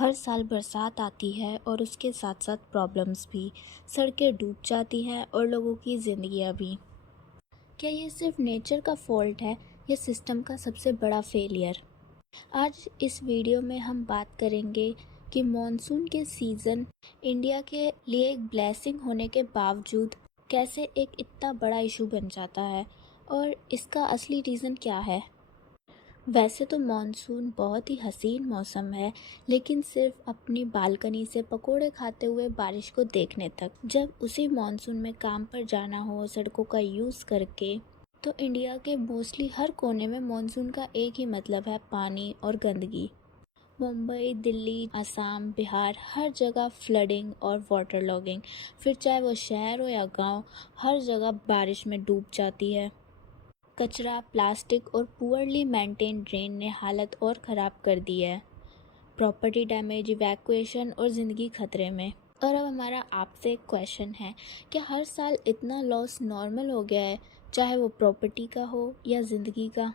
हर साल बरसात आती है और उसके साथ साथ प्रॉब्लम्स भी। सड़कें डूब जाती हैं और लोगों की ज़िंदगियां भी। क्या ये सिर्फ नेचर का फॉल्ट है या सिस्टम का सबसे बड़ा फेलियर? आज इस वीडियो में हम बात करेंगे कि मॉनसून के सीज़न इंडिया के लिए एक ब्लेसिंग होने के बावजूद कैसे एक इतना बड़ा इशू बन जाता है और इसका असली रीज़न क्या है। वैसे तो मॉनसून बहुत ही हसीन मौसम है, लेकिन सिर्फ अपनी बालकनी से पकोड़े खाते हुए बारिश को देखने तक। जब उसी मॉनसून में काम पर जाना हो सड़कों का यूज़ करके, तो इंडिया के मोस्टली हर कोने में मॉनसून का एक ही मतलब है, पानी और गंदगी। मुंबई, दिल्ली, असम, बिहार, हर जगह फ्लडिंग और वाटर लॉगिंग। फिर चाहे वो शहर हो या गांव, हर जगह बारिश में डूब जाती है। कचरा, प्लास्टिक और पुअरली मेंटेन ड्रेन ने हालत और ख़राब कर दी है। प्रॉपर्टी डैमेज, इवैक्यूएशन और ज़िंदगी खतरे में। और अब हमारा आपसे एक क्वेश्चन है, क्या हर साल इतना लॉस नॉर्मल हो गया है, चाहे वो प्रॉपर्टी का हो या ज़िंदगी का?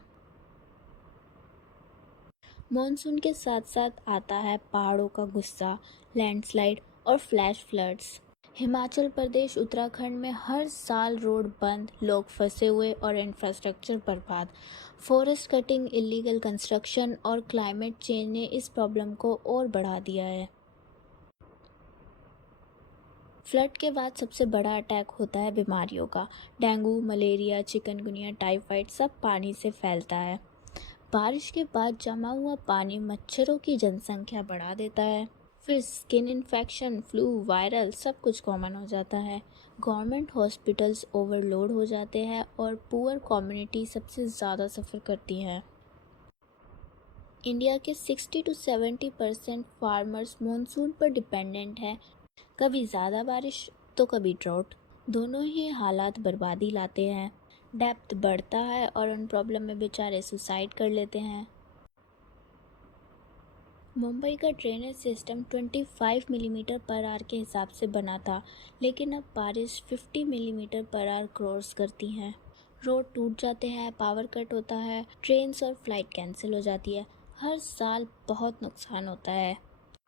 मॉनसून के साथ साथ आता है पहाड़ों का गुस्सा, लैंडस्लाइड और फ्लैश फ्लड्स। हिमाचल प्रदेश, उत्तराखंड में हर साल रोड बंद, लोग फंसे हुए और इंफ्रास्ट्रक्चर बर्बाद। फॉरेस्ट कटिंग, इलीगल कंस्ट्रक्शन और क्लाइमेट चेंज ने इस प्रॉब्लम को और बढ़ा दिया है। फ्लड के बाद सबसे बड़ा अटैक होता है बीमारियों का। डेंगू, मलेरिया, चिकनगुनिया, टाइफाइड सब पानी से फैलता है। बारिश के बाद जमा हुआ पानी मच्छरों की जनसंख्या बढ़ा देता है। फिर स्किन इन्फेक्शन, फ्लू, वायरल सब कुछ कॉमन हो जाता है। गवर्नमेंट हॉस्पिटल्स ओवरलोड हो जाते हैं और पुअर कम्युनिटी सबसे ज़्यादा सफ़र करती हैं। इंडिया के 60 to 70% फार्मर्स मॉनसून पर डिपेंडेंट हैं। कभी ज़्यादा बारिश तो कभी ड्राउट। दोनों ही हालात बर्बादी लाते हैं। डेप्थ बढ़ता है और उन प्रॉब्लम में बेचारे सुसाइड कर लेते हैं। मुंबई का drainage system 25 millimetre per hour के हिसाब से बना था, लेकिन अब बारिश 50 मिलीमीटर पर आवर क्रॉस करती हैं। रोड टूट जाते हैं, पावर कट होता है, ट्रेन्स और फ्लाइट कैंसिल हो जाती है। हर साल बहुत नुकसान होता है।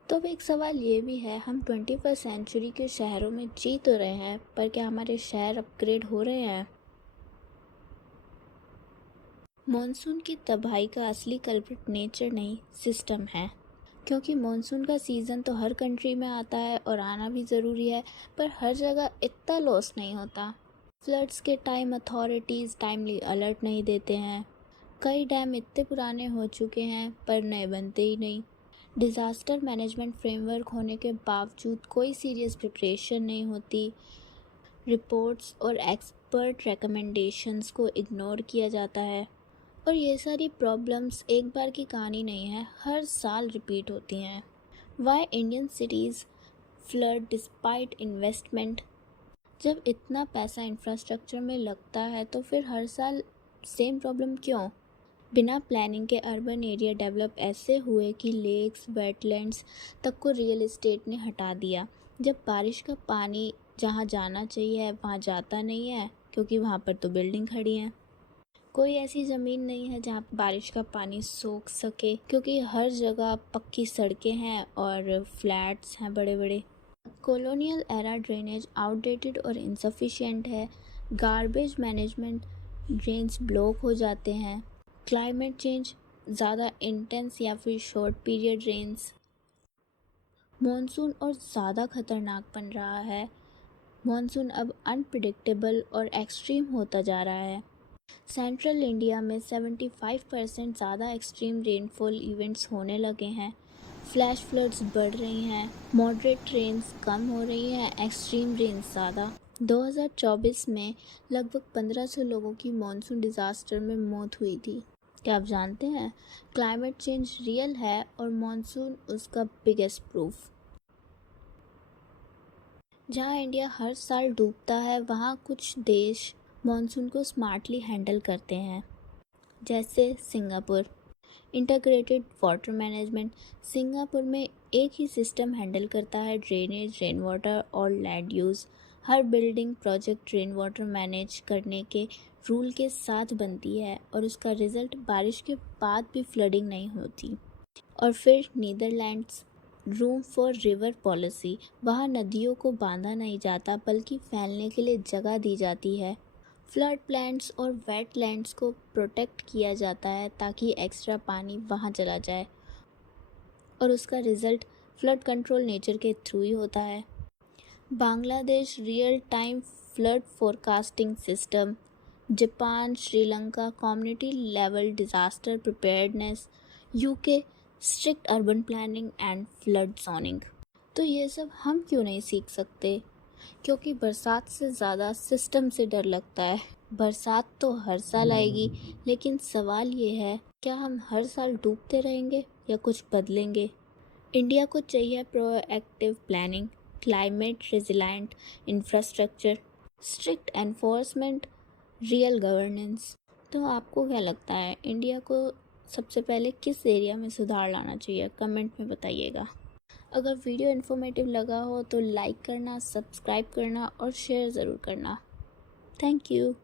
तो अब एक सवाल ये भी है, हम 21st सेंचुरी के शहरों में जी तो रहे हैं, पर क्या हमारे शहर अपग्रेड हो रहे हैं? मॉनसून की तबाही का असली कल्प्रिट नेचर नहीं, सिस्टम है। क्योंकि मॉनसून का सीज़न तो हर कंट्री में आता है और आना भी ज़रूरी है, पर हर जगह इतना लॉस नहीं होता। फ्लड्स के टाइम अथॉरिटीज़ टाइमली अलर्ट नहीं देते हैं। कई डैम इतने पुराने हो चुके हैं पर नए बनते ही नहीं। डिज़ास्टर मैनेजमेंट फ्रेमवर्क होने के बावजूद कोई सीरियस प्रिपरेशन नहीं होती। रिपोर्ट्स और एक्सपर्ट रिकमेंडेशंस को इग्नोर किया जाता है। और ये सारी प्रॉब्लम्स एक बार की कहानी नहीं है, हर साल रिपीट होती हैं। Why Indian cities flood despite investment? जब इतना पैसा इंफ्रास्ट्रक्चर में लगता है तो फिर हर साल सेम प्रॉब्लम क्यों? बिना प्लानिंग के अर्बन एरिया डेवलप ऐसे हुए कि लेक्स, वेटलैंड्स तक को रियल एस्टेट ने हटा दिया। जब बारिश का पानी जहाँ जाना चाहिए वहाँ जाता नहीं है, क्योंकि वहाँ पर तो बिल्डिंग खड़ी हैं। कोई ऐसी ज़मीन नहीं है जहाँ बारिश का पानी सोख सके, क्योंकि हर जगह पक्की सड़कें हैं और फ्लैट्स हैं बड़े बड़े। कॉलोनियल एरा ड्रेनेज आउटडेटेड और इनसफिशिएंट है। गार्बेज मैनेजमेंट, ड्रेन्स ब्लॉक हो जाते हैं। क्लाइमेट चेंज, ज़्यादा इंटेंस या फिर शॉर्ट पीरियड रेन्स। मॉनसून और ज़्यादा खतरनाक बन रहा है। मॉनसून अब अनप्रिडिक्टेबल और एक्सट्रीम होता जा रहा है। सेंट्रल इंडिया में 75% ज़्यादा एक्सट्रीम रेनफॉल इवेंट्स होने लगे हैं। फ्लैश फ्लड्स बढ़ रही हैं, मॉडरेट रेन्स कम हो रही हैं, एक्सट्रीम रेन्स ज़्यादा। 2024 में लगभग 1500 लोगों की मॉनसून डिज़ास्टर में मौत हुई थी। क्या आप जानते हैं, क्लाइमेट चेंज रियल है और मॉनसून उसका बिगेस्ट प्रूफ। जहाँ इंडिया हर साल डूबता है, वहाँ कुछ देश मॉनसून को स्मार्टली हैंडल करते हैं, जैसे Singapore. Integrated water management, Singapore में एक ही सिस्टम हैंडल करता है ड्रेनेज, रेन वाटर और लैंड यूज़। हर building project rain water manage करने के रूल के साथ बनती है और उसका रिज़ल्ट बारिश के बाद भी फ्लडिंग नहीं होती। और फिर Netherlands, room for river policy, वहाँ नदियों को बांधा नहीं जाता बल्कि फैलने के लिए जगह दी जाती है। फ्लड प्लान्स और वेटलैंड्स को प्रोटेक्ट किया जाता है ताकि एक्स्ट्रा पानी वहाँ चला जाए, और उसका रिज़ल्ट फ्लड कंट्रोल नेचर के थ्रू ही होता है। Bangladesh real time flood forecasting system, Japan Sri Lanka community level disaster preparedness, UK strict urban planning and flood zoning. तो ये सब हम क्यों नहीं सीख सकते? क्योंकि बरसात से ज़्यादा सिस्टम से डर लगता है। बरसात तो हर साल आएगी, लेकिन सवाल ये है, क्या हम हर साल डूबते रहेंगे या कुछ बदलेंगे? इंडिया को चाहिए proactive planning, climate resilient infrastructure, strict enforcement, real governance. तो आपको क्या लगता है, इंडिया को सबसे पहले किस एरिया में सुधार लाना चाहिए? कमेंट में बताइएगा। अगर वीडियो इन्फॉर्मेटिव लगा हो तो लाइक करना, सब्सक्राइब करना और शेयर ज़रूर करना। Thank you.